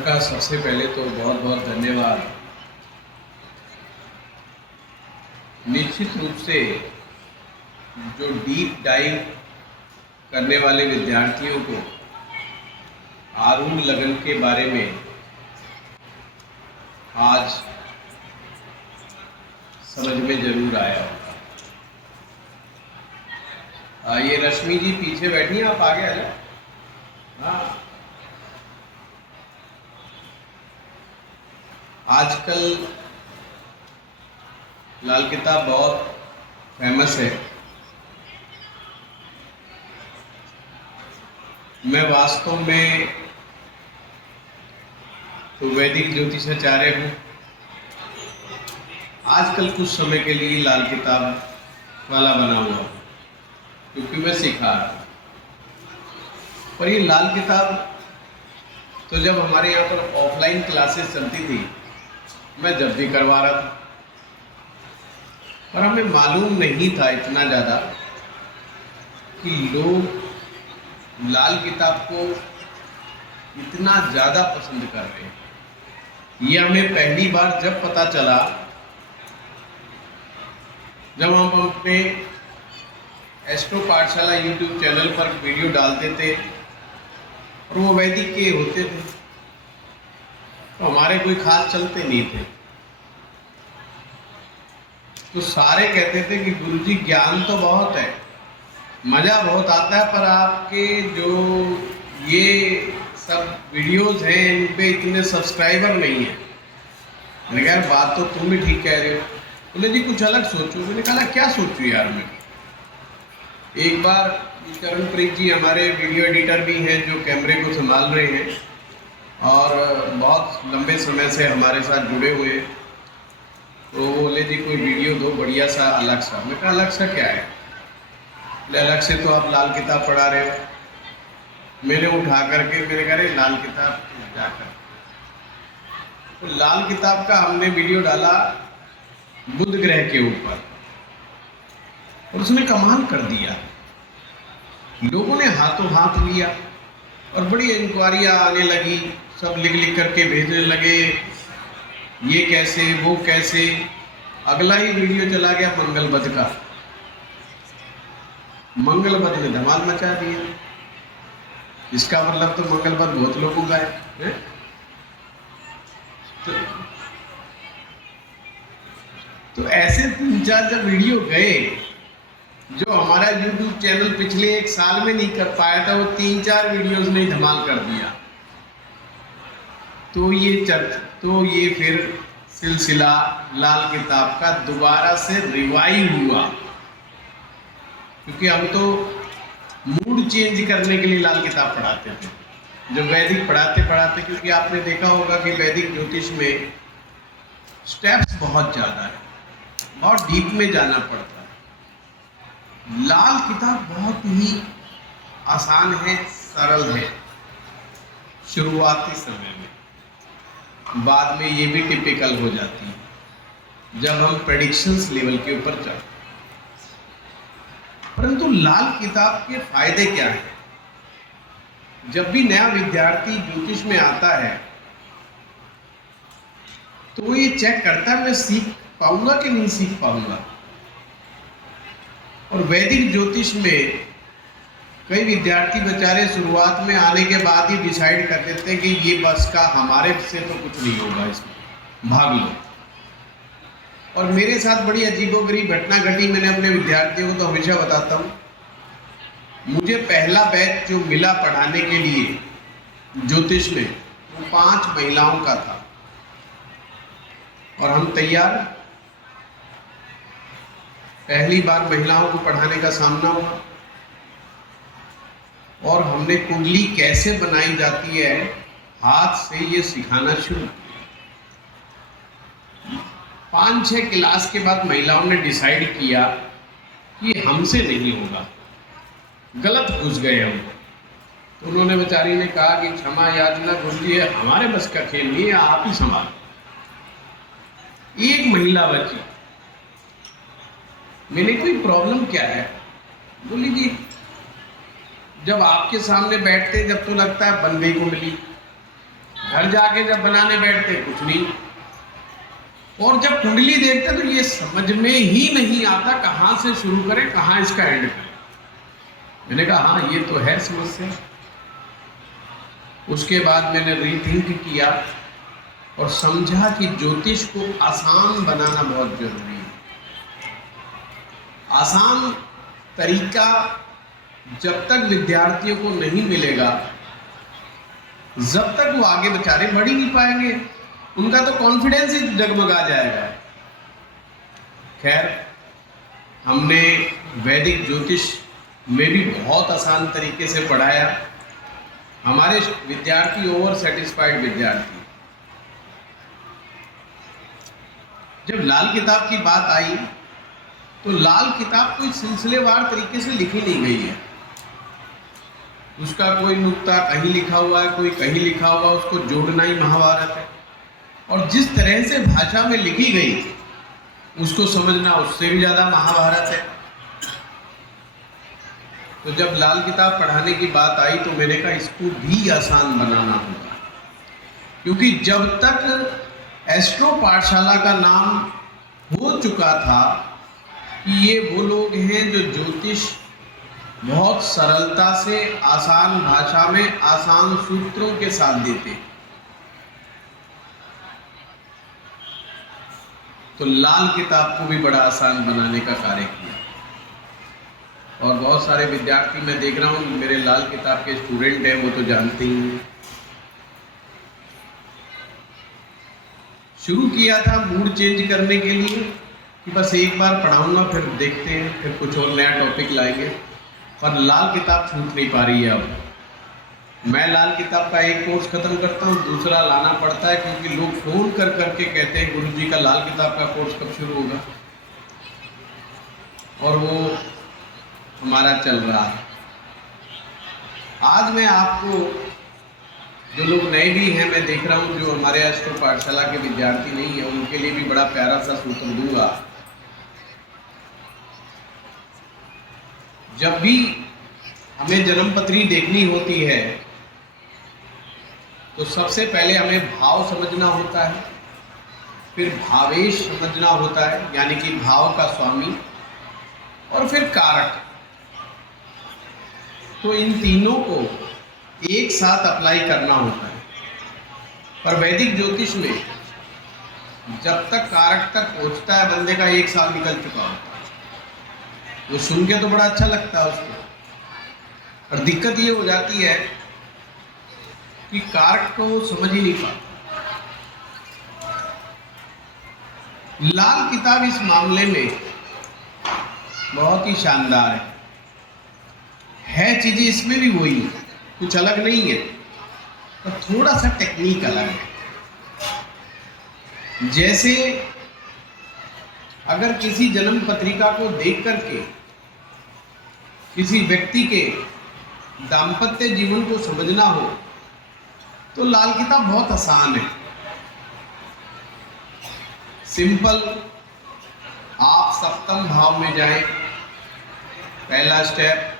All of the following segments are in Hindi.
सबका सबसे पहले तो बहुत बहुत धन्यवाद। निश्चित रूप से जो डीप डाइव करने वाले विद्यार्थियों को आरूढ़ लगन के बारे में आज समझ में जरूर आया होगा। ये रश्मि जी पीछे बैठी हैं, आप आगे आ जाओ। हाँ, आजकल लाल किताब बहुत फेमस है। मैं वास्तव में तो वैदिक ज्योतिषाचार्य हूँ। आजकल कुछ समय के लिए लाल किताब वाला बना हुआ हूँ क्योंकि मैं सिखा रहा हूँ। पर ये लाल किताब तो जब हमारे यहाँ पर ऑफलाइन क्लासेस चलती थी, मैं जब भी करवा रहा था, पर हमें मालूम नहीं था इतना ज़्यादा कि लोग लाल किताब को इतना ज़्यादा पसंद कर रहे हैं। ये हमें पहली बार जब पता चला जब हम अपने एस्ट्रो पाठशाला यूट्यूब चैनल पर वीडियो डालते थे और वो वैदिक के होते थे, तो हमारे कोई खास चलते नहीं थे। तो सारे कहते थे कि गुरुजी ज्ञान तो बहुत है, मज़ा बहुत आता है, पर आपके जो ये सब वीडियोस हैं इन पे इतने सब्सक्राइबर नहीं हैं। मैंने कहा बात तो तुम भी ठीक कह रहे हो। बोले जी कुछ अलग सोचो। मैंने कहा क्या सोचूं यार मैं। एक बार करणप्रीत जी हमारे वीडियो एडिटर भी हैं जो कैमरे को संभाल रहे हैं और बहुत लंबे समय से हमारे साथ जुड़े हुए, तो वो बोले जी कोई वीडियो दो बढ़िया सा अलग सा। मैं कहा अलग सा क्या है? अलग से तो आप लाल किताब पढ़ा रहे हो। मैंने उठा करके मैंने कहा अरे लाल किताब जाकर, तो लाल किताब का हमने वीडियो डाला बुध ग्रह के ऊपर और उसने कमाल कर दिया। लोगों ने हाथों हाथ लिया और बड़ी इंक्वायरियाँ आने लगी, सब लिख लिख करके भेजने लगे, ये कैसे वो कैसे। अगला ही वीडियो चला गया मंगलवध का। मंगलवध ने धमाल मचा दिया। इसका मतलब तो मंगलवध बहुत लोगों का है। तो ऐसे 3-4 जब वीडियो गए जो हमारा YouTube चैनल पिछले 1 साल में नहीं कर पाया था, वो 3-4 वीडियोस ने धमाल कर दिया। तो ये फिर सिलसिला लाल किताब का दोबारा से रिवाइव हुआ, क्योंकि हम तो मूड चेंज करने के लिए लाल किताब पढ़ाते थे। जब वैदिक पढ़ाते पढ़ाते, क्योंकि आपने देखा होगा कि वैदिक ज्योतिष में स्टेप्स बहुत ज़्यादा है, बहुत डीप में जाना पड़ता है। लाल किताब बहुत ही आसान है, सरल है शुरुआती समय में, बाद में ये भी टिपिकल हो जाती है जब हम प्रेडिक्शंस लेवल के ऊपर चलते हैं। परंतु लाल किताब के फायदे क्या हैं? जब भी नया विद्यार्थी ज्योतिष में आता है तो वो ये चेक करता है मैं सीख पाऊंगा कि नहीं सीख पाऊंगा। और वैदिक ज्योतिष में कई विद्यार्थी बेचारे शुरुआत में आने के बाद ही डिसाइड कर देते हैं कि ये बस का हमारे से तो कुछ नहीं होगा, इसमें भाग लो। और मेरे साथ बड़ी अजीबोगरीब घटना घटी। मैंने अपने विद्यार्थियों को तो हमेशा बताता हूँ, मुझे पहला बैच जो मिला पढ़ाने के लिए ज्योतिष में, वो 5 महिलाओं का था और हम तैयार। पहली बार महिलाओं को पढ़ाने का सामना हुआ और हमने कुंडली कैसे बनाई जाती है हाथ से ये सिखाना शुरू किया। 5-6 क्लास के बाद महिलाओं ने डिसाइड किया कि हमसे नहीं होगा, गलत घुस गए हम। तो उन्होंने बेचारी ने कहा कि क्षमा याचना गुरुजी है, हमारे बस का खेल नहीं है, आप ही संभाल। एक महिला बची। मैंने कोई प्रॉब्लम क्या है? बोली जी जब आपके सामने बैठते जब तो लगता है बंदे को मिली, घर जाके जब बनाने बैठते कुछ नहीं, और जब कुंडली देखते तो ये समझ में ही नहीं आता कहाँ से शुरू करें, कहाँ इसका एंड करें। मैंने कहा हाँ ये तो है समस्या। उसके बाद मैंने रीथिंक किया और समझा कि ज्योतिष को आसान बनाना बहुत जरूरी है। आसान तरीका जब तक विद्यार्थियों को नहीं मिलेगा, जब तक वो आगे बेचारे बढ़ ही नहीं पाएंगे, उनका तो कॉन्फिडेंस ही डगमगा जाएगा। खैर, हमने वैदिक ज्योतिष में भी बहुत आसान तरीके से पढ़ाया। हमारे विद्यार्थी ओवर सेटिस्फाइड विद्यार्थी। जब लाल किताब की बात आई तो लाल किताब कोई सिलसिलेवार तरीके से लिखी नहीं गई है। उसका कोई नुक्ता कहीं लिखा हुआ है, कोई कहीं लिखा हुआ, उसको जोड़ना ही महाभारत है। और जिस तरह से भाषा में लिखी गई उसको समझना उससे भी ज़्यादा महाभारत है। तो जब लाल किताब पढ़ाने की बात आई तो मैंने कहा इसको भी आसान बनाना होगा, क्योंकि जब तक एस्ट्रो पाठशाला का नाम हो चुका था कि ये वो लोग हैं जो ज्योतिष बहुत सरलता से आसान भाषा में आसान सूत्रों के साथ देते, तो लाल किताब को भी बड़ा आसान बनाने का कार्य किया। और बहुत सारे विद्यार्थी मैं देख रहा हूँ, मेरे लाल किताब के स्टूडेंट हैं, वो तो जानते ही हैं। शुरू किया था मूड चेंज करने के लिए कि बस एक बार पढ़ाऊंगा, फिर देखते हैं, फिर कुछ और नया टॉपिक लाएंगे, पर लाल किताब छूट नहीं पा रही है। अब मैं लाल किताब का एक कोर्स खत्म करता हूँ, दूसरा लाना पड़ता है, क्योंकि लोग फ़ोन कर करके कहते हैं गुरुजी का लाल किताब का कोर्स कब शुरू होगा, और वो हमारा चल रहा है। आज मैं आपको, जो लोग नए भी हैं, मैं देख रहा हूँ जो हमारे एस्ट्रो पाठशाला के विद्यार्थी नहीं है, उनके लिए भी बड़ा प्यारा सा सूत्र दूंगा। जब भी हमें जन्मपत्री देखनी होती है तो सबसे पहले हमें भाव समझना होता है, फिर भावेश समझना होता है, यानी कि भाव का स्वामी, और फिर कारक। तो इन तीनों को एक साथ अप्लाई करना होता है। पर वैदिक ज्योतिष में जब तक कारक तक पहुंचता है बंदे का 1 साल निकल चुका होता है। वो सुन के तो बड़ा अच्छा लगता है उसको, पर दिक्कत ये हो जाती है कि कारक को वो समझ ही नहीं पाता। लाल किताब इस मामले में बहुत ही शानदार है। चीजें इसमें भी वही है, कुछ अलग नहीं है, पर थोड़ा सा टेक्निक अलग है। जैसे अगर किसी जन्म पत्रिका को देख करके किसी व्यक्ति के दाम्पत्य जीवन को समझना हो तो लाल किताब बहुत आसान है, सिंपल। आप सप्तम भाव में जाएं, पहला स्टेप।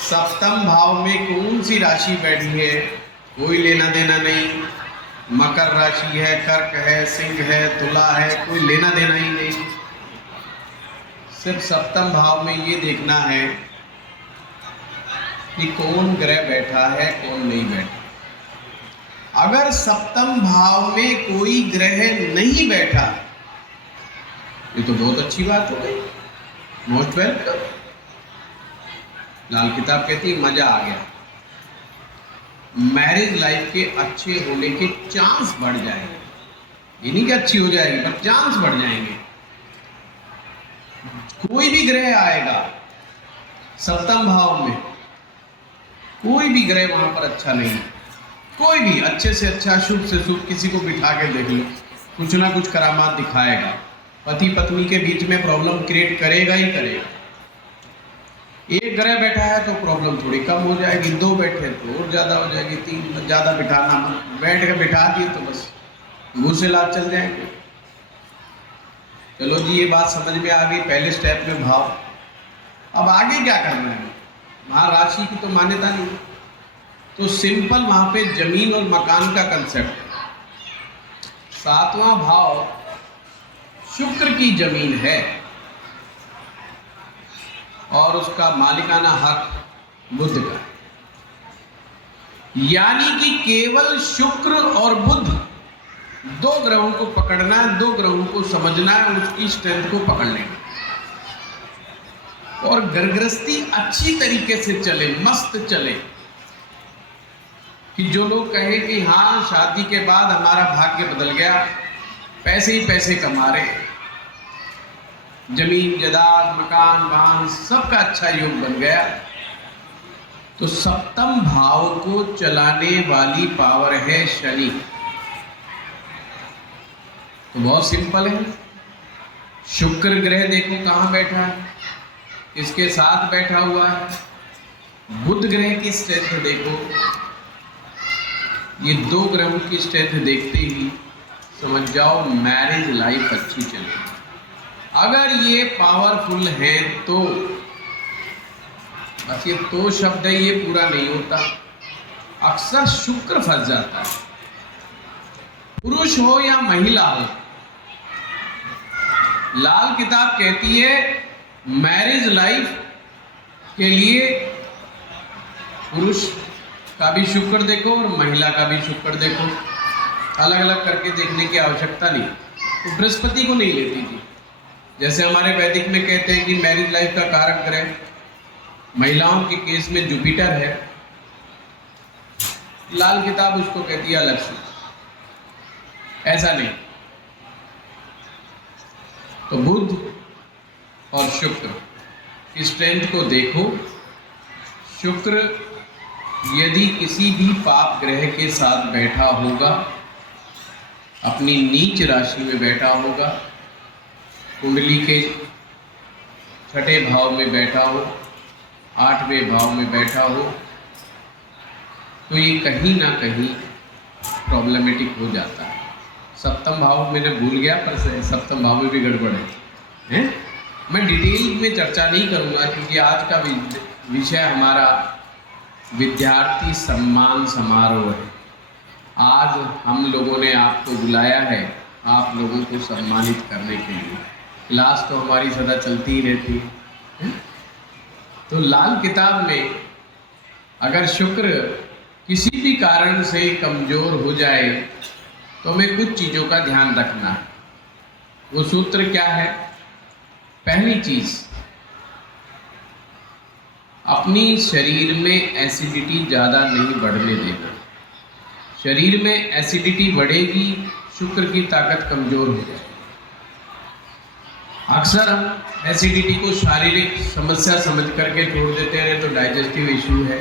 सप्तम भाव में कौन सी राशि बैठी है कोई लेना देना नहीं, मकर राशि है, कर्क है, सिंह है, तुला है, कोई लेना देना ही नहीं। सिर्फ सप्तम भाव में ये देखना है कि कौन ग्रह बैठा है, कौन नहीं बैठा। अगर सप्तम भाव में कोई ग्रह नहीं बैठा, ये तो बहुत अच्छी बात हो गई, मोस्ट वेलकम। लाल किताब कहती है मजा आ गया, मैरिज लाइफ के अच्छे होने के चांस बढ़ जाएंगे। ये नहीं कि अच्छी हो जाएगी, पर चांस बढ़ जाएंगे। कोई भी ग्रह आएगा सप्तम भाव में, कोई भी ग्रह वहां पर अच्छा नहीं, कोई भी अच्छे से अच्छा, शुभ से शुभ, किसी को बिठा के देख लो, कुछ ना कुछ करामात दिखाएगा। पति पत्नी के बीच में प्रॉब्लम क्रिएट करेगा ही करेगा। एक ग्रह बैठा है तो प्रॉब्लम थोड़ी कम हो जाएगी, 2 बैठे तो और ज़्यादा हो जाएगी, 3 ज़्यादा बिठाना मत, बैठ के बिठा दिए तो बस घूसे लाभ चल जाएंगे। चलो जी, ये बात समझ में आ गई, पहले स्टेप में भाव। अब आगे क्या करना है? वहाँ राशि की तो मान्यता नहीं, तो सिंपल वहां पे जमीन और मकान का कंसेप्ट है। 7वां भाव शुक्र की जमीन है और उसका मालिकाना हक बुध का, यानी कि केवल शुक्र और बुध दो ग्रहों को पकड़ना है, दो ग्रहों को समझना है, उसकी स्ट्रेंथ को पकड़ लेना और घरगृहस्थी अच्छी तरीके से चले, मस्त चले। कि जो लोग कहे कि हाँ शादी के बाद हमारा भाग्य बदल गया, पैसे ही पैसे कमा रहे, जमीन जायदाद मकान वाहन सबका अच्छा योग बन गया, तो सप्तम भाव को चलाने वाली पावर है शनि। तो बहुत सिंपल है। शुक्र ग्रह देखो कहाँ बैठा है, इसके साथ बैठा हुआ है। बुध ग्रह की स्ट्रेंथ देखो, ये दो ग्रहों की स्ट्रेंथ देखते ही समझ जाओ मैरिज लाइफ अच्छी चलेगी। अगर ये पावरफुल है तो, बस ये तो शब्द है, ये पूरा नहीं होता। अक्सर शुक्र फंस जाता है, पुरुष हो या महिला हो। लाल किताब कहती है मैरिज लाइफ के लिए पुरुष का भी शुक्र देखो और महिला का भी शुक्र देखो, अलग अलग करके देखने की आवश्यकता नहीं। तो बृहस्पति को नहीं लेती थी, जैसे हमारे वैदिक में कहते हैं कि मैरिज लाइफ का कारक ग्रह महिलाओं के केस में जुपिटर है, लाल किताब उसको कहती है अलग से, ऐसा नहीं। तो बुध और शुक्र की स्ट्रेंथ को देखो। शुक्र यदि किसी भी पाप ग्रह के साथ बैठा होगा, अपनी नीच राशि में बैठा होगा, कुंडली के छठे भाव में बैठा हो, 8वें भाव में बैठा हो, तो ये कहीं ना कहीं प्रॉब्लमेटिक हो जाता है। सप्तम भाव मैंने भूल गया, पर सप्तम भाव में भी गड़बड़ है। मैं डिटेल में चर्चा नहीं करूंगा क्योंकि आज का विषय हमारा विद्यार्थी सम्मान समारोह है। आज हम लोगों ने आपको बुलाया है आप लोगों को सम्मानित करने के लिए। क्लास तो हमारी सदा चलती ही रहती है। तो लाल किताब में अगर शुक्र किसी भी कारण से कमजोर हो जाए तो हमें कुछ चीज़ों का ध्यान रखना है। वो सूत्र क्या है? पहली चीज, अपनी शरीर में एसिडिटी ज़्यादा नहीं बढ़ने देना। शरीर में एसिडिटी बढ़ेगी, शुक्र की ताकत कमजोर हो जाएगी। अक्सर हम एसिडिटी को शारीरिक समस्या समझ करके छोड़ देते हैं, तो डाइजेस्टिव इशू है,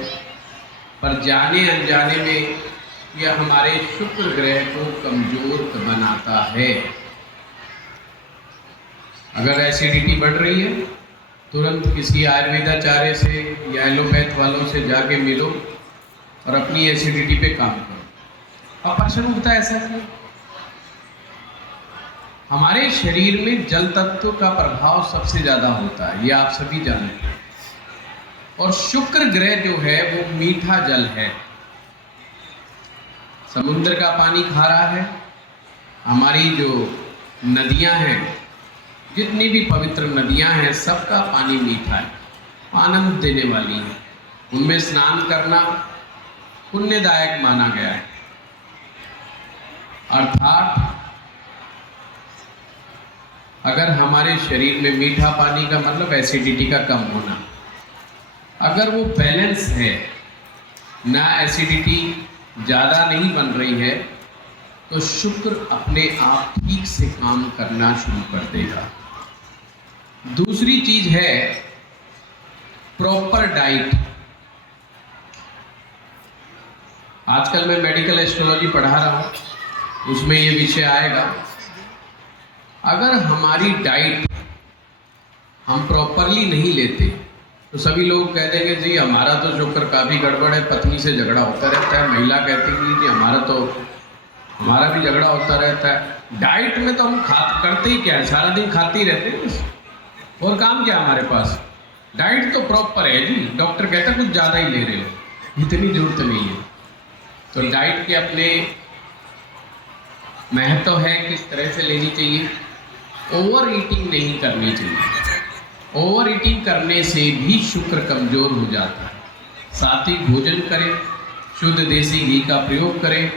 पर जाने अनजाने में यह हमारे शुक्र ग्रह को कमजोर बनाता है। अगर एसिडिटी बढ़ रही है, तुरंत किसी आयुर्वेदाचार्य से या एलोपैथ वालों से जाके मिलो और अपनी एसिडिटी पे काम करो। अब प्रश्न उठता है ऐसा क्यों? हमारे शरीर में जल तत्व का प्रभाव सबसे ज़्यादा होता है, ये आप सभी जानते हैं। और शुक्र ग्रह जो है वो मीठा जल है, समुद्र का पानी खारा है। हमारी जो नदियां हैं, जितनी भी पवित्र नदियां हैं, सबका पानी मीठा है, आनंद देने वाली है। उनमें स्नान करना पुण्यदायक माना गया है। अर्थात अगर हमारे शरीर में मीठा पानी का मतलब एसिडिटी का कम होना, अगर वो बैलेंस है, ना एसिडिटी ज़्यादा नहीं बन रही है, तो शुक्र अपने आप ठीक से काम करना शुरू कर देगा। दूसरी चीज है प्रॉपर डाइट। आजकल मैं मेडिकल एस्ट्रोलॉजी पढ़ा रहा हूँ, उसमें ये विषय आएगा। अगर हमारी डाइट हम प्रॉपरली नहीं लेते तो सभी लोग कह देंगे जी हमारा तो शुक्र काफ़ी गड़बड़ है, पत्नी से झगड़ा होता रहता है। महिला कहती है कि हमारा भी झगड़ा होता रहता है। डाइट में तो हम करते ही क्या है, सारा दिन खाते ही रहते हैं, और काम क्या हमारे पास? डाइट तो प्रॉपर है जी, डॉक्टर कहता है कुछ ज़्यादा ही ले रहे हो, इतनी जरूरत नहीं है। तो डाइट के अपने महत्व है, किस तरह से लेनी चाहिए। ओवर ईटिंग नहीं करनी चाहिए। ओवर ईटिंग करने से भी शुक्र कमज़ोर हो जाता है। सात्विक भोजन करें, शुद्ध देसी घी का प्रयोग करें,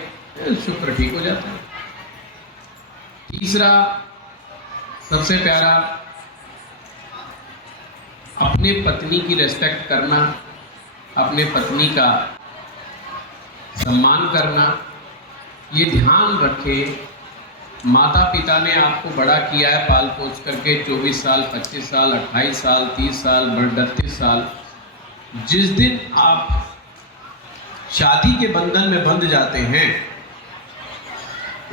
शुक्र ठीक हो जाता है। तीसरा सबसे प्यारा, अपने पत्नी की रेस्पेक्ट करना, अपने पत्नी का सम्मान करना। ये ध्यान रखें, माता पिता ने आपको बड़ा किया है पाल पोस करके, 24 साल, 25 साल, 28 साल, 30 साल, 32 साल। जिस दिन आप शादी के बंधन में बंध जाते हैं,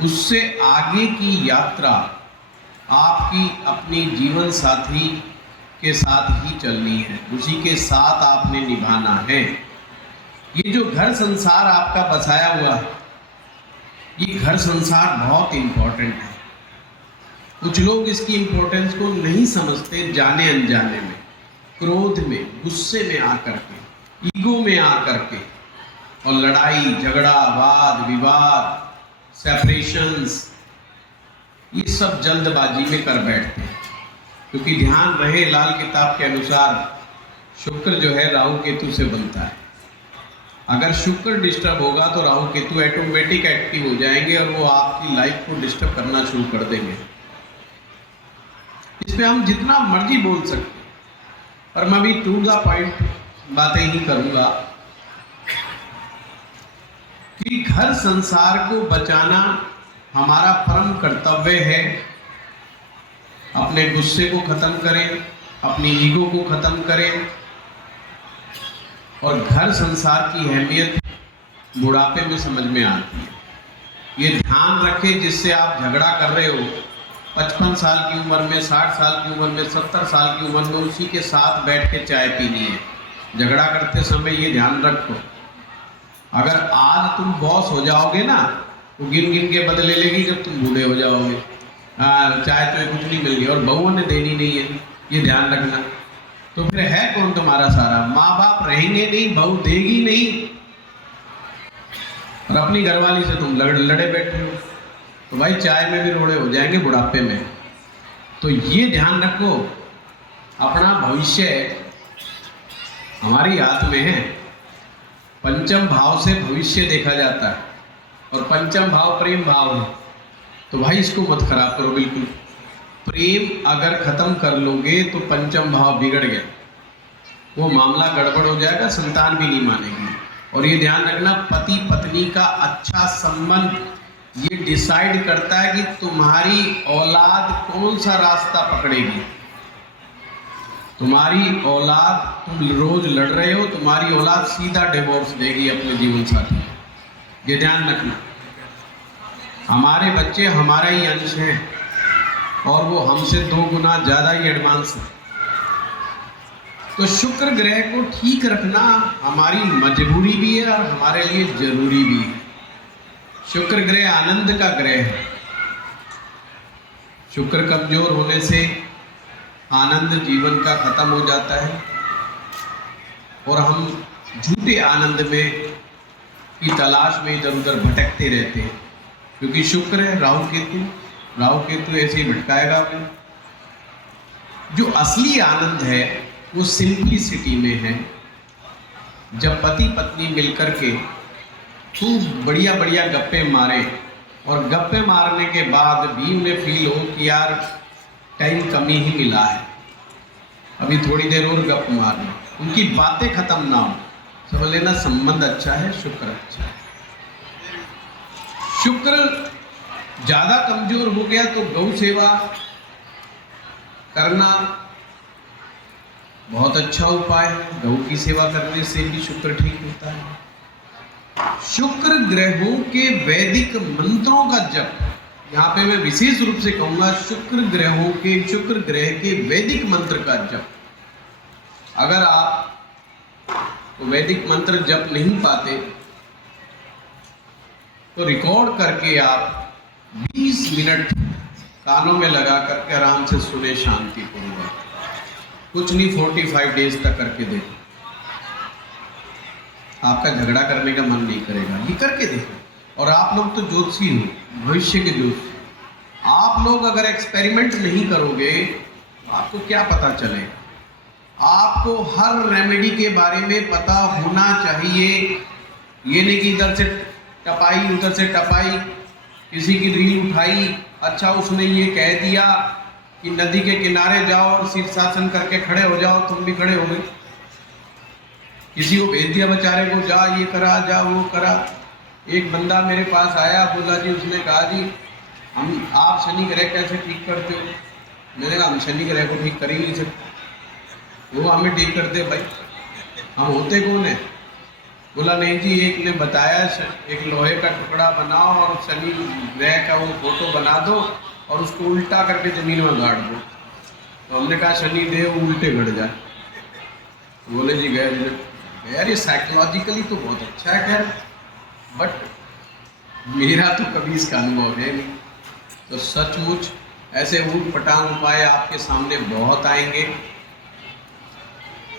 उससे आगे की यात्रा आपकी अपनी जीवन साथी के साथ ही चलनी है, उसी के साथ आपने निभाना है। ये जो घर संसार आपका बसाया हुआ है, ये घर संसार बहुत इम्पोर्टेंट है। कुछ लोग इसकी इम्पोर्टेंस को नहीं समझते, जाने अनजाने में, क्रोध में, गुस्से में आकर के, ईगो में आकर के, और लड़ाई झगड़ा, वाद विवाद, सेपरेशंस, ये सब जल्दबाजी में कर बैठते हैं। क्योंकि ध्यान रहे, लाल किताब के अनुसार शुक्र जो है राहु केतु से बनता है। अगर शुक्र डिस्टर्ब होगा तो राहु केतु ऑटोमेटिक एक्टिव हो जाएंगे और वो आपकी लाइफ को डिस्टर्ब करना शुरू कर देंगे। इस पे हम जितना मर्जी बोल सकते हैं, पर मैं भी टू द पॉइंट बातें ही करूंगा कि घर संसार को बचाना हमारा परम कर्तव्य है। अपने गुस्से को खत्म करें, अपनी ईगो को खत्म करें, और घर संसार की अहमियत बुढ़ापे में समझ में आती है। ये ध्यान रखें, जिससे आप झगड़ा कर रहे हो 55 साल की उम्र में, 60 साल की उम्र में, 70 साल की उम्र में, उसी के साथ बैठ के चाय पीनी है। झगड़ा करते समय ये ध्यान रखो, अगर आज तुम बॉस हो जाओगे ना, तो गिन गिन के बदले लेगी जब तुम बूढ़े हो जाओगे। चाय तो कुछ नहीं मिल रही और बहुओं ने देनी नहीं है, ये ध्यान रखना। तो फिर है कौन तुम्हारा सहारा? माँ बाप रहेंगे नहीं, बहू देगी नहीं, और अपनी घरवाली से तुम लड़े बैठे हो, तो भाई चाय में भी रोड़े हो जाएंगे बुढ़ापे में। तो ये ध्यान रखो, अपना भविष्य हमारी हाथ में है। पंचम भाव से भविष्य देखा जाता है, और पंचम भाव प्रेम भाव है। तो भाई इसको मत खराब करो बिल्कुल। प्रेम अगर खत्म कर लोगे तो पंचम भाव बिगड़ गया, वो मामला गड़बड़ हो जाएगा, संतान भी नहीं मानेगी। और ये ध्यान रखना, पति पत्नी का अच्छा संबंध ये डिसाइड करता है कि तुम्हारी औलाद कौन सा रास्ता पकड़ेगी। तुम्हारी औलाद, तुम रोज लड़ रहे हो, तुम्हारी औलाद सीधा डिवोर्स देगी अपने जीवन साथी। ये ध्यान रखना, हमारे बच्चे हमारा ही अंश हैं और वो हमसे 2 गुना ज़्यादा ही एडवांस है। तो शुक्र ग्रह को ठीक रखना हमारी मजबूरी भी है और हमारे लिए जरूरी भी है। शुक्र ग्रह आनंद का ग्रह है। शुक्र कमजोर होने से आनंद जीवन का खत्म हो जाता है और हम झूठे आनंद में की तलाश में इधर उधर भटकते रहते हैं। क्योंकि शुक्र है राहु केतु ऐसे ही भटकाएगा हमें। जो असली आनंद है वो सिंप्लिसिटी में है। जब पति पत्नी मिलकर के खूब बढ़िया बढ़िया गप्पे मारे और गप्पे मारने के बाद भी उन्हें फील हो कि यार टाइम कमी ही मिला है, अभी थोड़ी देर और गप मारना, उनकी बातें खत्म ना हो, समझ लेना संबंध अच्छा है, शुक्र अच्छा है। शुक्र ज्यादा कमजोर हो गया तो गौ सेवा करना बहुत अच्छा उपाय है। गौ की सेवा करने से भी शुक्र ठीक होता है। शुक्र ग्रहों के वैदिक मंत्रों का जप, यहाँ पे मैं विशेष रूप से कहूंगा शुक्र ग्रह के वैदिक मंत्र का जप। अगर आप तो वैदिक मंत्र जप नहीं पाते तो रिकॉर्ड करके आप 20 मिनट कानों में लगा करके आराम से सुने शांतिपूर्वक। कुछ नहीं, 45 डेज तक करके देखो। आपका झगड़ा करने का मन नहीं करेगा। ये करके देखो। और आप लोग तो ज्योतिषी हो, भविष्य के ज्योतिषी, आप लोग अगर एक्सपेरिमेंट नहीं करोगे आपको क्या पता चलेगा। आपको हर रेमेडी के बारे में पता होना चाहिए। ये नहीं कि इधर से टपाई उधर से टपाई, किसी की रील उठाई, अच्छा उसने ये कह दिया कि नदी के किनारे जाओ और शीर्षासन करके खड़े हो जाओ, तुम भी खड़े हो गए। किसी को भेज दिया बेचारे को, जा ये करा जा वो करा। एक बंदा मेरे पास आया, बोला जी, उसने कहा जी आप शनि ग्रह कैसे ठीक करते हो। मैंने कहा हम शनि ग्रह को ठीक कर ही नहीं सकते, वो हमें ठीक करते भाई, हम होते कौन है। बोला नहीं जी, एक ने बताया एक लोहे का टुकड़ा बनाओ और शनि ग्रह का वो फोटो बना दो और उसको उल्टा करके ज़मीन में गाड़ दो। तो हमने कहा शनि देव उल्टे गड़ जाए। बोले जी गए यार, ये साइकोलॉजिकली तो बहुत अच्छा है खैर, बट मेरा तो कभी इसका अनुभव है नहीं। तो सचमुच ऐसे ऊट पटांग उपाय आपके सामने बहुत आएंगे,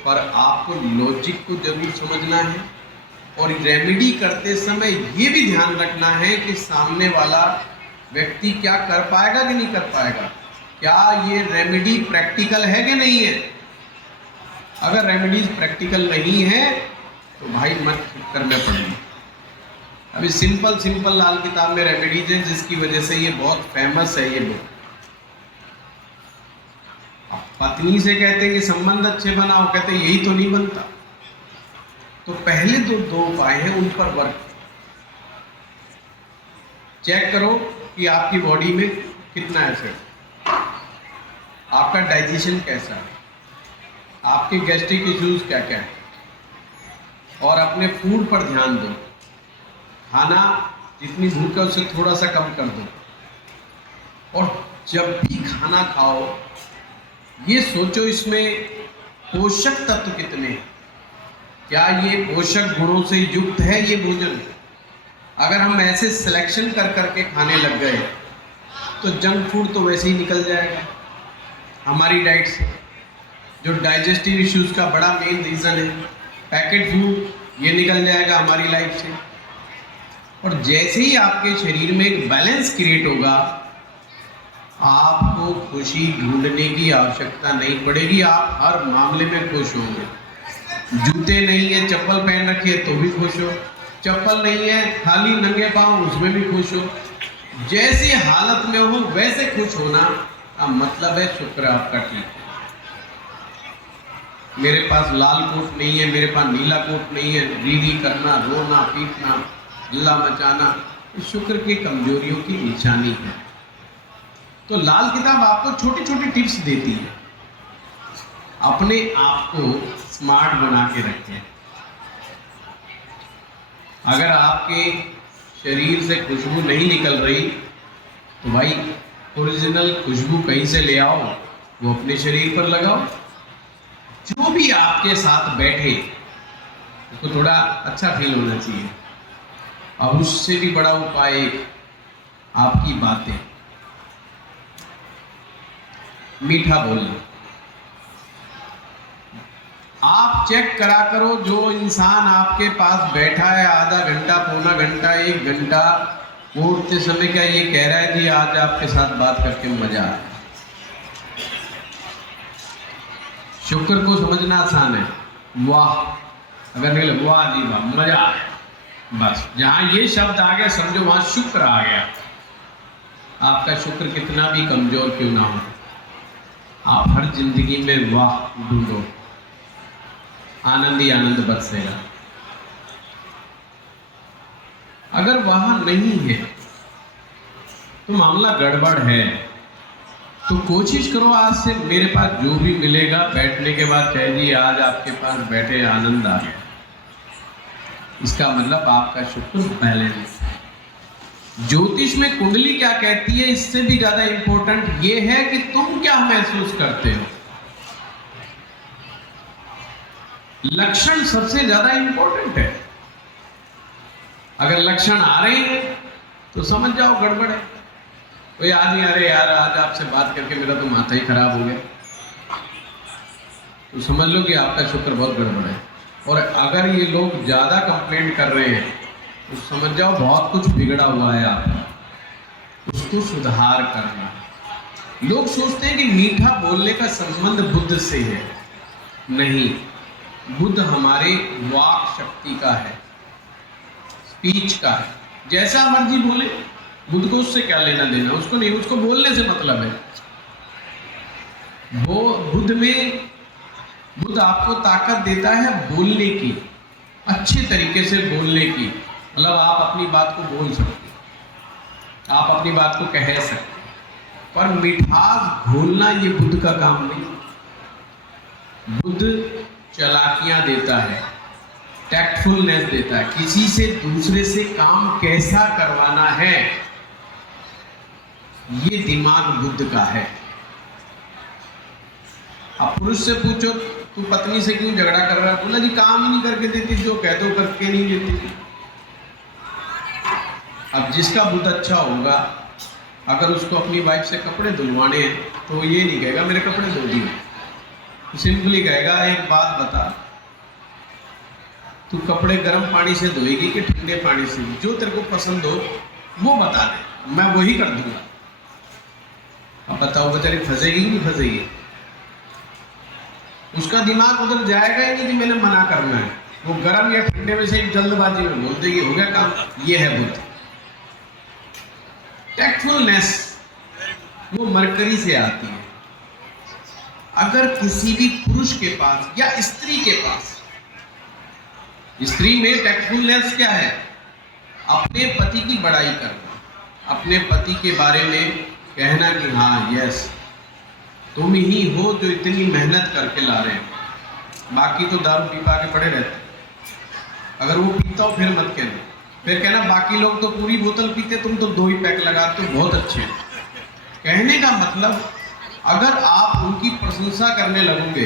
पर आपको लॉजिक को जरूर समझना है और रेमेडी करते समय ये भी ध्यान रखना है कि सामने वाला व्यक्ति क्या कर पाएगा कि नहीं कर पाएगा, क्या ये रेमेडी प्रैक्टिकल है कि नहीं है। अगर रेमेडीज प्रैक्टिकल नहीं है तो भाई मत करने पड़ेगी। अभी सिंपल लाल किताब में रेमेडीज है, जिसकी वजह से ये बहुत फेमस है ये बुक। पत्नी से कहते हैं कि संबंध अच्छे बनाओ, कहते हैं यही तो नहीं बनता। तो पहले दो उपाय हैं, उन पर वर्क चेक करो कि आपकी बॉडी में कितना एसिड, आपका डाइजेशन कैसा है, आपके गैस्ट्रिक इश्यूज क्या क्या है, और अपने फूड पर ध्यान दो। खाना जितनी भूख है उससे थोड़ा सा कम कर दो, और जब भी खाना खाओ ये सोचो इसमें पोषक तत्व कितने हैं, क्या ये पोषक गुणों से युक्त है ये भोजन। अगर हम ऐसे सिलेक्शन कर करके खाने लग गए तो जंक फूड तो वैसे ही निकल जाएगा हमारी डाइट से, जो डाइजेस्टिव इश्यूज का बड़ा मेन रीज़न है। पैकेट फूड ये निकल जाएगा हमारी लाइफ से। और जैसे ही आपके शरीर में एक बैलेंस क्रिएट होगा, आपको खुशी ढूंढने की आवश्यकता नहीं पड़ेगी, आप हर मामले में खुश होंगे। जूते नहीं है चप्पल पहन रखी है तो भी खुश हो, चप्पल नहीं है खाली नंगे पाँव उसमें भी खुश हो। जैसी हालत में हो वैसे खुश होना का मतलब है शुक्र आपका ठीक है। मेरे पास लाल कोट नहीं है, मेरे पास नीला कोट नहीं है, रीढ़ी करना, रोना पीटना, हल्ला मचाना, शुक्र की कमजोरियों की निशानी है। तो लाल किताब आपको छोटी छोटी टिप्स देती है, अपने आप को स्मार्ट बना के रखें। अगर आपके शरीर से खुशबू नहीं निकल रही तो भाई ओरिजिनल खुशबू कहीं से ले आओ, वो अपने शरीर पर लगाओ। जो भी आपके साथ बैठे उसको थोड़ा अच्छा फील होना चाहिए। और उससे भी बड़ा उपाय आपकी बातें, मीठा बोलना। आप चेक करा करो, जो इंसान आपके पास बैठा है आधा घंटा, पौना घंटा, 1 घंटा, वो उठते समय क्या ये कह रहा है कि आज आपके साथ बात करके मजा आया। शुक्र को समझना आसान है, वाह अगर नहीं लगे वाह जी वाह मजा आया, बस जहां ये शब्द आ गया समझो वहां शुक्र आ गया। आपका शुक्र कितना भी कमजोर क्यों ना हो, आप हर जिंदगी में वाह ढूंढो, आनंद ही आनंद बरसेगा। अगर वहां नहीं है तो मामला गड़बड़ है। तो कोशिश करो आज से मेरे पास जो भी मिलेगा बैठने के बाद कह जी आज आपके पास बैठे आनंद आ गया, इसका मतलब आपका शुक्र बैलेंस है। ज्योतिष में कुंडली क्या कहती है इससे भी ज्यादा इंपॉर्टेंट ये है कि तुम क्या महसूस करते हो। लक्षण सबसे ज्यादा इंपॉर्टेंट है। अगर लक्षण आ रहे हैं तो समझ जाओ गड़बड़ है। कोई याद नहीं आ रहे यार आज आपसे बात करके मेरा तो माथा ही खराब हो गया, तो समझ लो कि आपका शुक्र बहुत गड़बड़ है। और अगर ये लोग ज़्यादा कंप्लेंट कर रहे हैं तो समझ जाओ बहुत कुछ बिगड़ा हुआ है आपका, उसको सुधार करना। लोग सोचते हैं कि मीठा बोलने का संबंध बुद्ध से है, नहीं, बुद्ध हमारे वाक शक्ति का है, स्पीच का है। जैसा मर्जी बोले, बुद्ध को उससे क्या लेना देना, उसको नहीं, उसको बोलने से मतलब है। वो बुद्ध आपको ताकत देता है बोलने की, अच्छे तरीके से बोलने की, मतलब आप अपनी बात को बोल सकते, आप अपनी बात को कह सकते, पर मिठास घोलना ये बुद्ध का काम नहीं। बुद्ध चालाकियां देता है, टैक्टफुलनेस देता है, किसी से दूसरे से काम कैसा करवाना है, ये दिमाग बुद्ध का है। अब पुरुष से पूछो तू पत्नी से क्यों झगड़ा कर रहा है, बोला जी काम ही नहीं करके देती, जो कह दो करके नहीं देती। अब जिसका बुद्ध अच्छा होगा, अगर उसको अपनी वाइफ से कपड़े धुलवाने हैं तो ये नहीं कहेगा मेरे कपड़े धो दिए, सिंपली कहेगा एक बात बता, तू कपड़े गर्म पानी से धोएगी कि ठंडे पानी से, जो तेरे को पसंद हो वो बता दे, मैं वही कर दूंगा। अब बताओ बेचारी फंसेगी कि नहीं फंसेगी? उसका दिमाग उधर जाएगा ही नहीं कि मैंने मना करना है, वो गर्म या ठंडे में से एक जल्दबाजी में बोल देगी, हो गया काम। ये है बुद्ध। टैक्टफुलनेस वो मरकरी से आती है। अगर किसी भी पुरुष के पास या स्त्री के पास, स्त्री में टैक्टफुलनेस क्या है? अपने पति की बड़ाई करना, अपने पति के बारे में कहना कि हाँ यस तुम ही हो जो इतनी मेहनत करके ला रहे हैं, बाकी तो दारू पी पा के पड़े रहते। अगर वो पीता हो फिर मत कहना, फिर कहना बाकी लोग तो पूरी बोतल पीते, तुम तो 2 ही पैक लगाते हो, बहुत अच्छे। कहने का मतलब अगर आप उनकी प्रशंसा करने लगोगे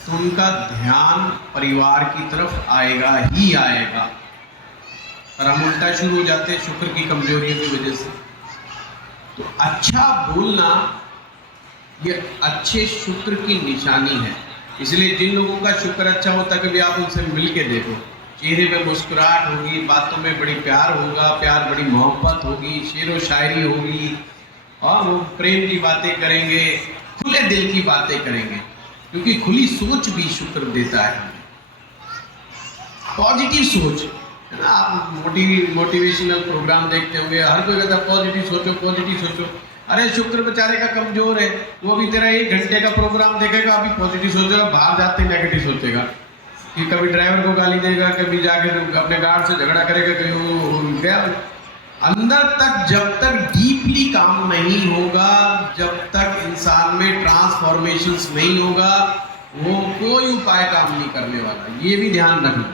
तो उनका ध्यान परिवार की तरफ आएगा ही आएगा। और हम उल्टा शुरू हो जाते हैं शुक्र की कमजोरियों की वजह से। तो अच्छा बोलना ये अच्छे शुक्र की निशानी है। इसलिए जिन लोगों का शुक्र अच्छा होता है, कभी आप उनसे मिल के देखो, चेहरे पे मुस्कुराहट होगी, बातों में बड़ी प्यार होगा, प्यार बड़ी मोहब्बत होगी, शेर व शायरी होगी, और वो प्रेम की बातें करेंगे, खुले दिल की बातें करेंगे, क्योंकि खुली सोच भी शुक्र देता है। पॉजिटिव सोच है ना, आप मोटिवेशनल प्रोग्राम देखते होंगे, हर कोई कहता है पॉजिटिव सोचो, पॉजिटिव सोचो। अरे शुक्र बेचारे का कमजोर है, वो भी तेरा 1 घंटे का प्रोग्राम देखेगा, अभी पॉजिटिव सोचेगा, बाहर जाते नेगेटिव सोचेगा कि कभी ड्राइवर को गाली देगा, कभी जाके अपने गार्ड से झगड़ा करेगा, कभी वो गया। अंदर तक जब तक डीपली काम नहीं होगा, जब तक इंसान में ट्रांसफॉर्मेशंस नहीं होगा, वो कोई उपाय काम नहीं करने वाला। ये भी ध्यान रखना,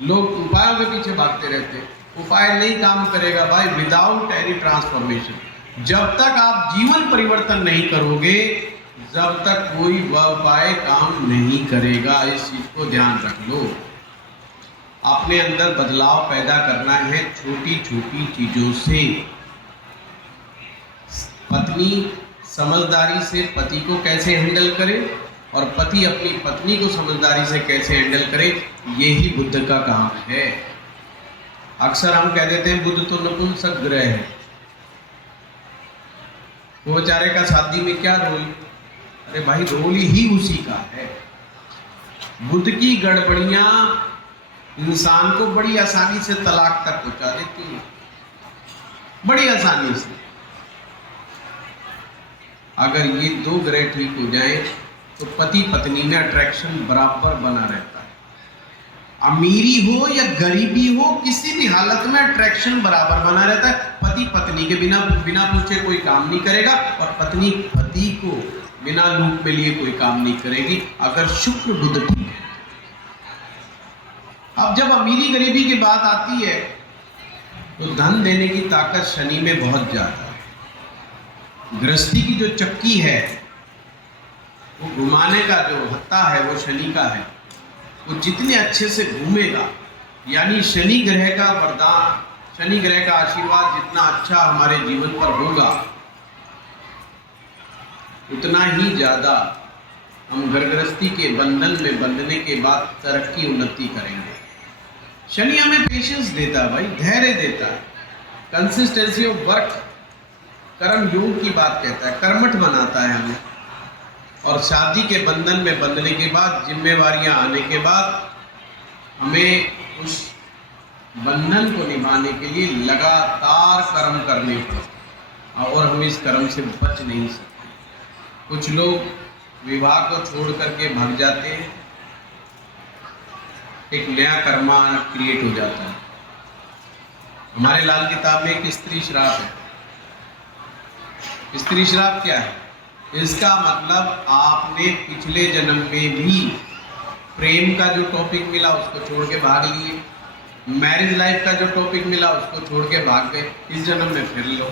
लोग उपायों के पीछे भागते रहते हैं, उपाय नहीं काम करेगा भाई विदाउट एनी ट्रांसफॉर्मेशन। जब तक आप जीवन परिवर्तन नहीं करोगे, जब तक कोई वह उपाय काम नहीं करेगा। इस चीज को ध्यान रख लो। अपने अंदर बदलाव पैदा करना है छोटी छोटी चीजों से। पत्नी समझदारी से पति को कैसे हैंडल करे और पति अपनी पत्नी को समझदारी से कैसे हैंडल करे, यही बुद्ध का काम है। अक्सर हम कह देते हैं बुद्ध तो नपुंसक ग्रह है, वो बेचारे का शादी में क्या रोल? अरे भाई रोल ही उसी का है। बुद्ध की गड़बड़ियां इंसान को बड़ी आसानी से तलाक तक पहुंचा देती है, बड़ी आसानी से। अगर ये 2 ग्रह ठीक हो जाएं तो पति पत्नी में अट्रैक्शन बराबर बना रहता है। अमीरी हो या गरीबी हो, किसी भी हालत में अट्रैक्शन बराबर बना रहता है। पति पत्नी के बिना पूछे कोई काम नहीं करेगा और पत्नी पति को बिना लूप में लिए कोई काम नहीं करेगी, अगर शुक्र बुध ठीक है। अब जब अमीरी गरीबी की बात आती है तो धन देने की ताकत शनि में बहुत ज्यादा है। गृहस्थी की जो चक्की है, वो घुमाने का जो हत्ता है वो शनि का है। वो जितने अच्छे से घूमेगा, यानी शनि ग्रह का वरदान, शनि ग्रह का आशीर्वाद जितना अच्छा हमारे जीवन पर होगा, उतना ही ज्यादा हम घर गृहस्थी के बंधन में बंधने के बाद तरक्की उन्नति करेंगे। शनि हमें पेशेंस देता है भाई, धैर्य देता है, कंसिस्टेंसी ऑफ वर्क, कर्म योग की बात कहता है, कर्मठ बनाता है हमें। और शादी के बंधन में बंधने के बाद, जिम्मेवारियां आने के बाद हमें उस बंधन को निभाने के लिए लगातार कर्म करने पड़ते और हम इस कर्म से बच नहीं सकते। कुछ लोग विवाह को छोड़ करके भाग जाते हैं, एक नया कर्मा क्रिएट हो जाता है। हमारे लाल किताब में एक स्त्री श्राप है। स्त्री श्राप क्या है? इसका मतलब आपने पिछले जन्म में भी प्रेम का जो टॉपिक मिला उसको छोड़ के भाग लिए, मैरिज लाइफ का जो टॉपिक मिला उसको छोड़ के भाग गए। इस जन्म में फिर लो,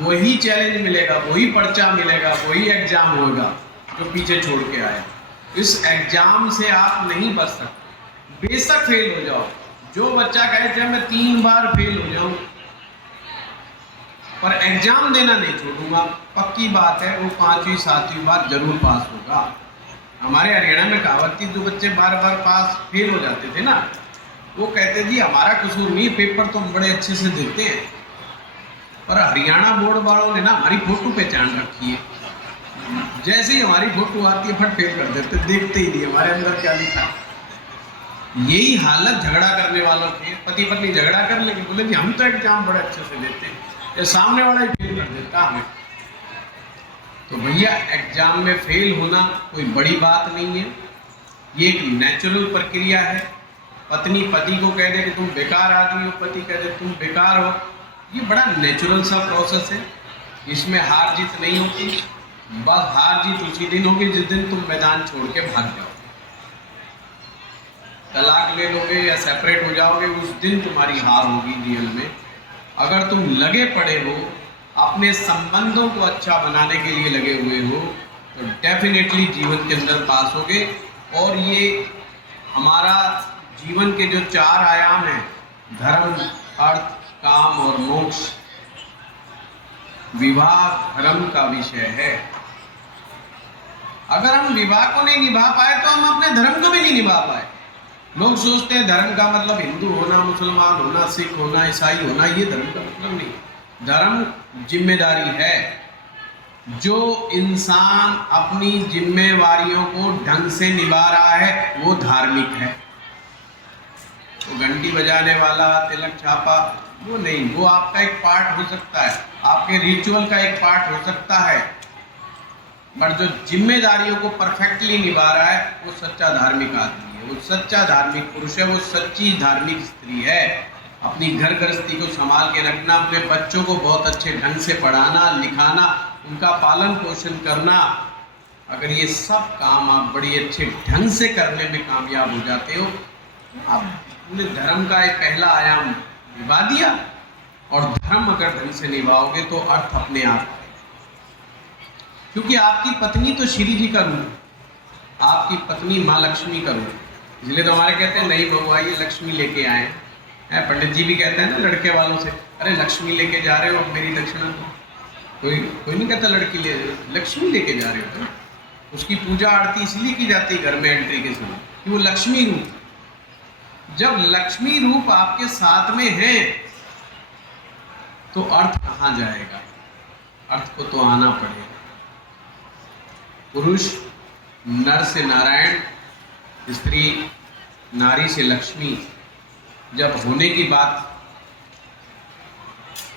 वही चैलेंज मिलेगा, वही पर्चा मिलेगा, वही एग्जाम होगा जो पीछे छोड़ के आए। इस एग्जाम से आप नहीं बच सकते, बेशक फेल हो जाओ। जो बच्चा कहे थे मैं 3 बार फेल हो जाऊं पर एग्जाम देना नहीं छोड़ूंगा, पक्की बात है वो 5वीं 7वीं बार जरूर पास होगा। हमारे हरियाणा में कहावत थी, जो बच्चे बार बार पास फेल हो जाते थे ना, वो कहते थे हमारा कसूर नहीं, पेपर तो हम बड़े अच्छे से देते हैं। पर हरियाणा बोर्ड वालों ने ना हमारी फोटो पहचान रखी है, जैसे ही हमारी फोटो आती है फट फेल कर देते, देखते ही नहीं हमारे अंदर क्या लिखा। यही हालत झगड़ा करने वालों की, पति पत्नी झगड़ा कर लेके बोले कि हम तो एग्जाम बड़े अच्छे से देते हैं, ये सामने वाला ही फेल कर देता हमें। तो भैया एग्जाम में फेल होना कोई बड़ी बात नहीं है, ये एक नेचुरल प्रक्रिया है। पत्नी पति को कह दे कि तुम बेकार आदमी हो, पति कह दे तुम बेकार हो, ये बड़ा नेचुरल सा प्रोसेस है। इसमें हार जीत नहीं होती, बस हार जीत उसी दिन होगी जिस दिन तुम मैदान छोड़ के भाग जाओ, तलाक ले लोगे या सेपरेट हो जाओगे, उस दिन तुम्हारी हार होगी जीवन में। अगर तुम लगे पड़े हो, अपने संबंधों को अच्छा बनाने के लिए लगे हुए हो, तो डेफिनेटली जीवन के अंदर पास होगे। और ये हमारा जीवन के जो 4 आयाम हैं, धर्म, अर्थ, काम और मोक्ष, विवाह धर्म का विषय है। अगर हम विवाह को नहीं निभा पाए तो हम अपने धर्म को भी नहीं निभा पाए। लोग सोचते हैं धर्म का मतलब हिंदू होना, मुसलमान होना, सिख होना, ईसाई होना, ये धर्म का मतलब नहीं। धर्म जिम्मेदारी है। जो इंसान अपनी जिम्मेवारियों को ढंग से निभा रहा है वो धार्मिक है। तो घंटी बजाने वाला, तिलक छापा, वो नहीं, वो आपका एक पार्ट हो सकता है, आपके रिचुअल का एक पार्ट हो सकता है, पर जो जिम्मेदारियों को परफेक्टली निभा रहा है वो सच्चा धार्मिक आदमी है, वो सच्चा धार्मिक पुरुष है, वो सच्ची धार्मिक स्त्री है। अपनी घर गृहस्थी को संभाल के रखना, अपने बच्चों को बहुत अच्छे ढंग से पढ़ाना लिखाना, उनका पालन पोषण करना, अगर ये सब काम आप बड़ी अच्छे ढंग से करने में कामयाब हो जाते हो, आप अपने धर्म का एक पहला आयाम निभा दिया। और धर्म अगर ढंग से निभाओगे तो अर्थ अपने आप, क्योंकि आपकी पत्नी तो श्री जी का रूप, आपकी पत्नी माँ लक्ष्मी का रूप। इसलिए तो हमारे कहते हैं नहीं बहू आइए लक्ष्मी लेके आए हैं। पंडित जी भी कहते हैं ना लड़के वालों से, अरे लक्ष्मी लेके जा रहे हो, अब मेरी दक्षिणा दो। कोई नहीं कहता लड़की ले, लक्ष्मी लेके जा रहे हो। तो उसकी पूजा आरती इसलिए की जाती है घर में एंट्री के समय कि वो लक्ष्मी रूप। जब लक्ष्मी रूप आपके साथ में है तो अर्थ कहाँ जाएगा? अर्थ को तो आना पड़ेगा। पुरुष नर से नारायण, स्त्री नारी से लक्ष्मी, जब होने की बात,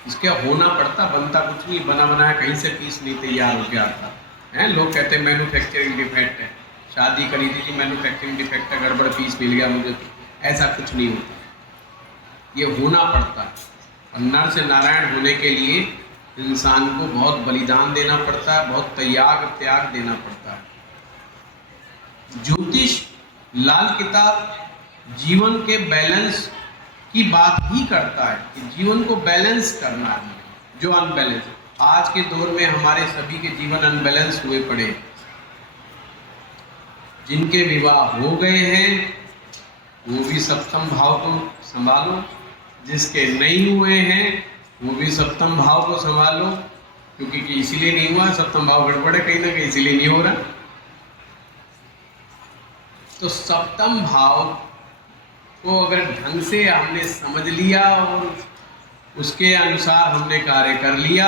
इसके होना पड़ता, बनता कुछ नहीं, बना बनाया कहीं से पीस नहीं तैयार हो गया आता है। लोग कहते हैं मैन्युफैक्चरिंग डिफेक्ट है, शादी करी थी कि मैन्युफैक्चरिंग डिफेक्ट है, गड़बड़ पीस मिल गया मुझे, तो ऐसा कुछ नहीं होता, ये होना पड़ता है। और नर से नारायण होने के लिए इंसान को बहुत बलिदान देना पड़ता है, बहुत त्याग देना पड़ता है। ज्योतिष लाल किताब जीवन के बैलेंस की बात ही करता है कि जीवन को बैलेंस करना है, जो अनबैलेंस। आज के दौर में हमारे सभी के जीवन अनबैलेंस हुए पड़े। जिनके विवाह हो गए हैं वो भी सप्तम भाव को संभालो, जिसके नहीं हुए हैं वो भी सप्तम भाव को संभालो, क्योंकि इसीलिए नहीं हुआ, सप्तम भाव गड़बड़ है कहीं ना कहीं, इसीलिए नहीं हो रहा। तो सप्तम भाव को अगर ढंग से हमने समझ लिया और उसके अनुसार हमने कार्य कर लिया,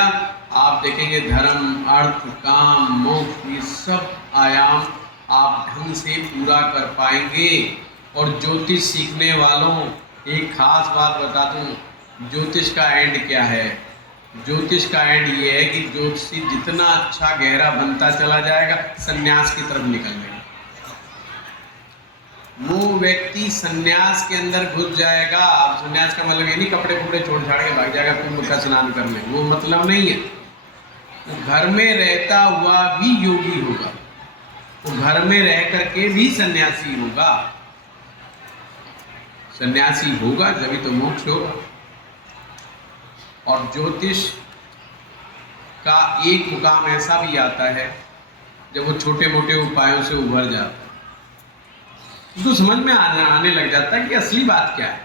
आप देखेंगे धर्म, अर्थ, काम, मोक्ष, ये सब आयाम आप ढंग से पूरा कर पाएंगे। और ज्योतिष सीखने वालों, एक खास बात बता दूं, ज्योतिष का एंड क्या है? ज्योतिष का एंड ये है कि ज्योतिषी जितना अच्छा गहरा बनता चला जाएगा, सन्यास की तरफ निकल जाएगा। वो व्यक्ति सन्यास के अंदर घुस जाएगा। अब सन्यास का मतलब ये नहीं कपड़े कपड़े छोड़ छाड़ के भाग जाएगा कुंभ का स्नान करने, वो मतलब नहीं है। वो घर में रहता हुआ भी योगी होगा, वो घर में रह करके भी सन्यासी होगा। सन्यासी होगा जभी तो मोक्ष होगा। और ज्योतिष का एक मुकाम ऐसा भी आता है जब वो छोटे मोटे उपायों से उभर जाता है, उसको समझ में आने लग जाता है कि असली बात क्या है।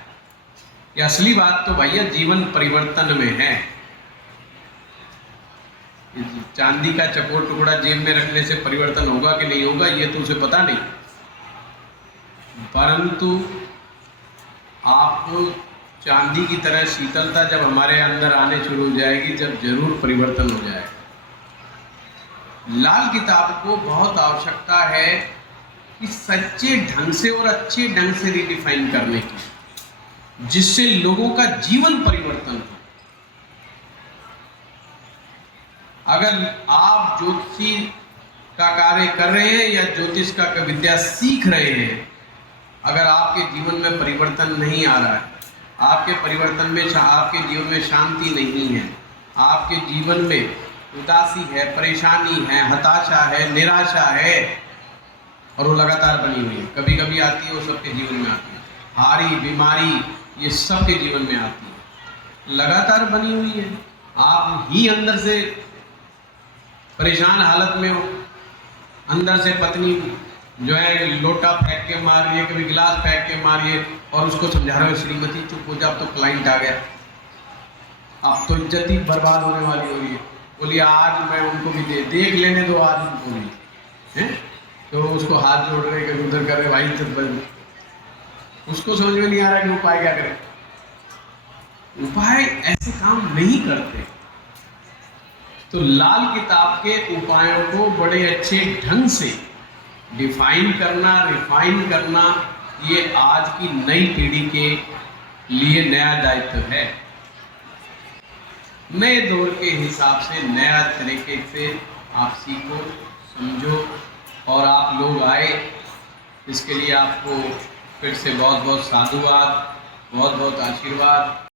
ये असली बात तो भैया जीवन परिवर्तन में है। चांदी का चकोर टुकड़ा जेब में रखने से परिवर्तन होगा कि नहीं होगा ये तो उसे पता नहीं, परंतु आप चांदी की तरह शीतलता जब हमारे अंदर आने शुरू हो जाएगी, जब जरूर परिवर्तन हो जाएगा। लाल किताब को बहुत आवश्यकता है कि सच्चे ढंग से और अच्छे ढंग से रिडिफाइन करने की, जिससे लोगों का जीवन परिवर्तन हो। अगर आप ज्योतिषी का कार्य कर रहे हैं या ज्योतिष का विद्या सीख रहे हैं, अगर आपके जीवन में परिवर्तन नहीं आ रहा है, आपके परिवर्तन में आपके जीवन में शांति नहीं है, आपके जीवन में उदासी है, परेशानी है, हताशा है, निराशा है, और वो लगातार बनी हुई है, कभी कभी आती है, वो सबके जीवन में आती है, हारी बीमारी ये सबके जीवन में आती है, लगातार बनी हुई है। आप ही अंदर से परेशान हालत में हो, अंदर से पत्नी जो है लोटा फेंक के मार रही है, कभी गिलास फेंक के मार रही है, और उसको समझा रहे हो श्रीमती चुप हो जा, अब तो क्लाइंट आ गया, अब तो इज्जत ही बर्बाद होने वाली हो रही है। बोलिए आज मैं उनको भी देख लेने दो, आज उनको भी है, तो उसको हाथ जोड़ रहे कभी उधर कर रहे, भाई इज्जत बन। उसको समझ में नहीं आ रहा कि उपाय क्या करें। उपाय ऐसे काम नहीं करते। तो लाल किताब के उपायों को बड़े अच्छे ढंग से डिफाइन करना, रिफाइन करना, ये आज की नई पीढ़ी के लिए नया दायित्व है। नए दौर के हिसाब से नया तरीके से आप सीखो, समझो और आप लोग आए। इसके लिए आपको फिर से बहुत बहुत साधुवाद, बहुत बहुत आशीर्वाद।